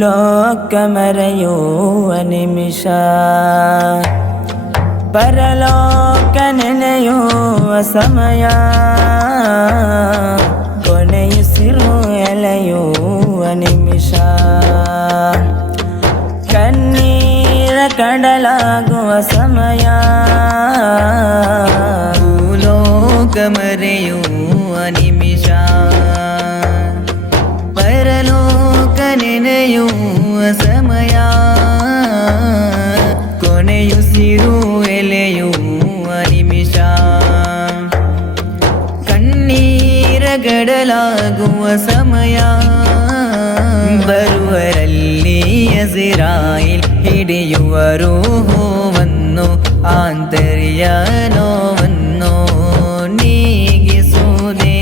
ಭೂಲೋಕ ಮರೆಯುವ ನಿಮಿಷ, ಪರಲೋಕ ನೆನೆಯುವ ಸಮಯ, ಕೊನೆಯುಸಿರು ಎಳೆಯುವ ನಿಮಿಷ, ಕಣ್ಣೀರ ಕಡಲಾಗುವ ಸಮಯ, ಭೂಲೋಕ ಮರೆಯುವ ನಿಮಿಷ, ಪರಲೋಕ ನೆನೆಯುವ ಸಮಯ, ಕೊನೆಯುಸಿರು ಎಲೆಯುವ ನಿಮಿಷ, ಕಣ್ಣೀರ ಗಡಲಾಗುವ ಸಮಯ, ಬರುವರಲ್ಲಿ ಅಜಿರಾಯಿಲ್ ಹಿಡಿಯುವ ರೂಹವನ್ನು, ಆಂತರ್ಯ ನೋವನ್ನು ನೀಗಿಸುವುದೇ.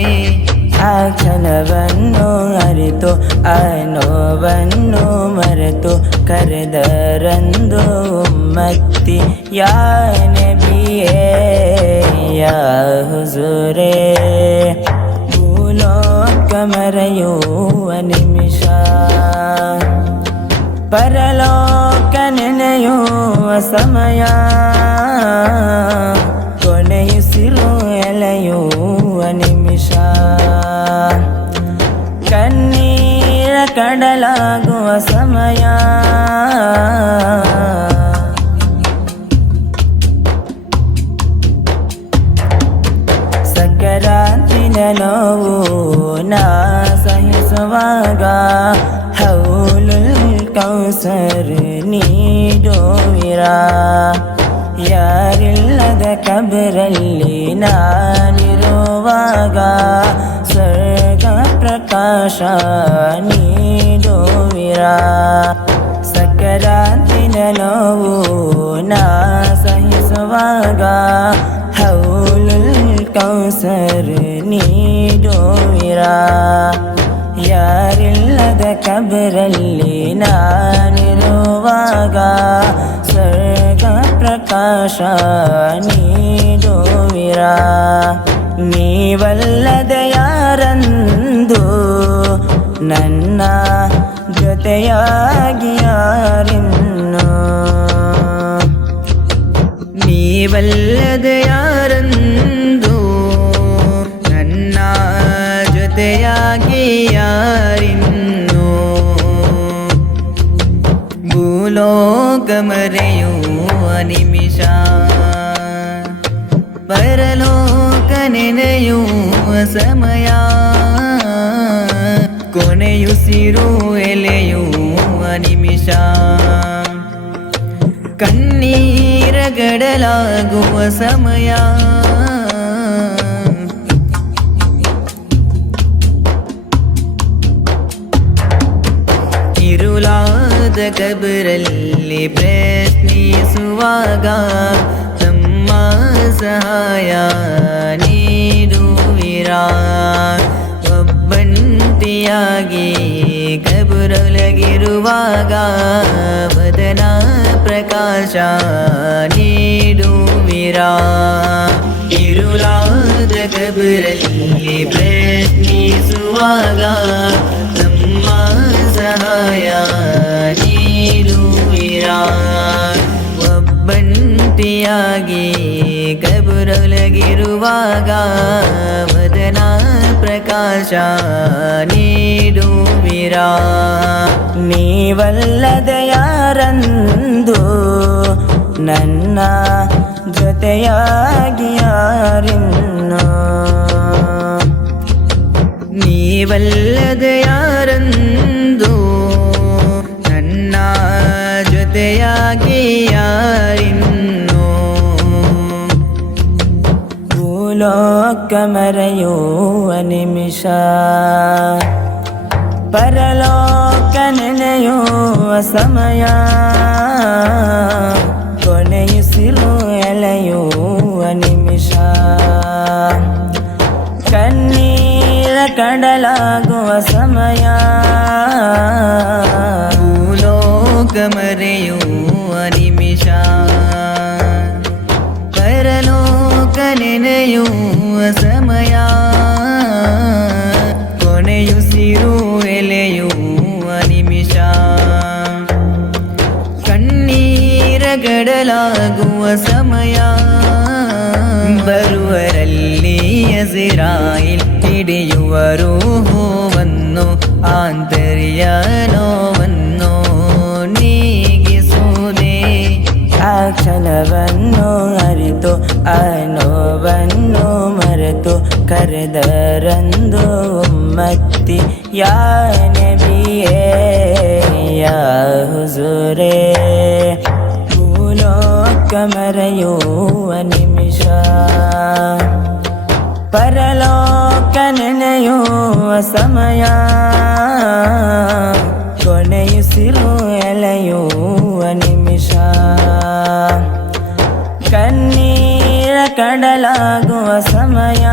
ಆ ಕ್ಷಣವನ್ನು ಅರಿತು ಆ ನೋವನ್ನು ಮರೆತು ಕರೆದರಂದು ಉಮ್ಮತ್ತಿ ಯಾ ನಬಿಯೇ ಯಾ ಹುಜೂರೇ. ಭೂಲೋಕ ಮರೆಯುವ ನಿಮಿಷ, ಪರಲೋಕ ನೆನೆಯುವ ಸಮಯ, ಕೊನೆಯುಸಿರು ಎಳೆಯುವ ನಿಮಿಷ, ಕಣ್ಣೀರ ಕಡಲಾಗುವ ಸಮಯ, ಸಕರಾಂತಿನ ನೋವು ನಾ ಸಹಿಸುವಾಗ, ಹೌಲುಲ್ ಕೌಸರ್ ನೀಡುವಿರ, ಯಾರಿಲ್ಲದ ಕಬರಲ್ಲಿ ನಾನಿರುವಾಗ, ಸ್ವರ್ಗ ಪ್ರಕಾಶ ನೀಡುವಿರ, ಸಕರಾಂತಿನ ನೋವು ನಾ ಸಹಿಸುವಾಗ, ಹೌಲುಲ್ ಕೌಸರ್ ನೀಡುವಿರ, ಯಾರಿಲ್ಲದ ಕಬರಲ್ಲಿ ನಾನಿರುವಾಗ, ಸ್ವರ್ಗ ಪ್ರಕಾಶ ನೀಡುವಿರ, ನೀವಲ್ಲದೆ ಯಾರಂದು ನನ್ನ ಜೊತೆಯಾಗಿ ಯಾರಿನ್ನು, ನೀವಲ್ಲದೆ ಯಾರಂದು ನನ್ನ ಜೊತೆಯಾಗಿ ಯಾರಿನ್ನು, ಭೂಲೋಕ ಮರೆಯುವ ನಿಮಿಷ, ಪರಲೋಕ ನೆನೆಯುವ ಸಮಯ, ಕೊನೆಯುಸಿರು ಎಲೆಯುವ ನಿಮಿಷ, ಕಣ್ಣೀರ ಗಡಲಾಗುವ ಸಮಯ, ಇರುಳಾದ ಕಬರಲ್ಲಿ ಪ್ರಶ್ನಿಸುವಾಗ, ತಮ್ಮ ಸಹಾಯ ನೀಡುವಿರ, ಒಬ್ಬಂಟಿಯಾಗಿ ಕಬರೊಳಗಿರುವಾಗ, ವದನ ಪ್ರಕಾಶ ನೀಡುವಿರ, ಇರುಳಾದ ಕಬರಲ್ಲಿ ಪ್ರಶ್ನಿಸುವಾಗ, ತಮ್ಮ ಸಹಾಯ ನೀಡುವಿರ, ಒಬ್ಬಂಟಿಯಾಗಿ ಕಬರೊಳಗಿರುವಾಗ, ವದನ ಪ್ರಕಾಶ ನೀಡುವಿರ, ನೀವಲ್ಲದೆ ಯಾರಂದು ನನ್ನ ಜೊತೆಯಾಗಿ ಯಾರಿನ್ನು, ನೀವಲ್ಲದೆ ಯಾರಂದು ನನ್ನ ಜೊತೆಯಾಗಿ ಯಾರಿನ್ನು, ಭೂಲೋಕ ಮರೆಯುವ ನಿಮಿಷ, ಪರಲೋಕ ನೆನೆಯುವ ಸಮಯ, ಕೊನೆಯುಸಿರು ಎಳೆಯುವ ನಿಮಿಷ, ಕಣ್ಣೀರ ಕಡಲಾಗುವ ಸಮಯ, ಭೂಲೋಕ ಮರೆಯುವ ನಿಮಿಷ, ಪರಲೋಕ ನೆನೆಯುವ ಸಮಯ, ಕೊನೆಯುಸಿರು ಎಲೆಯುವ ನಿಮಿಷ. ಕಡಲಾಗುವ ಸಮಯ ಬರುವರಲ್ಲಿ ಇಸ್ರಾಯೇಲ್ ಹಿಡಿಯುವರು ಹೂವನ್ನು ಆಂತರ್ಯ ನೋವನ್ನು ನೀಗಿಸುವುದೇ ಆ ಕ್ಷಣವನ್ನು ಅರಿತು ಆ ನೋವನ್ನು ಮರೆತು ಕರೆದರಂದು ಉಮ್ಮತ್ತಿ ಯಾ ನಬಿಯೇ ಯಾ ಹುಜೂರೇ ಭೂಲೋಕ ಮರೆಯುವ ನಿಮಿಷ ಪರಲೋಕ ನೆನೆಯುವ ಸಮಯ ಕೊನೆಯುಸಿರು ಎಳೆಯುವ ನಿಮಿಷ ಕಣ್ಣೀರ ಕಡಲಾಗುವ ಸಮಯ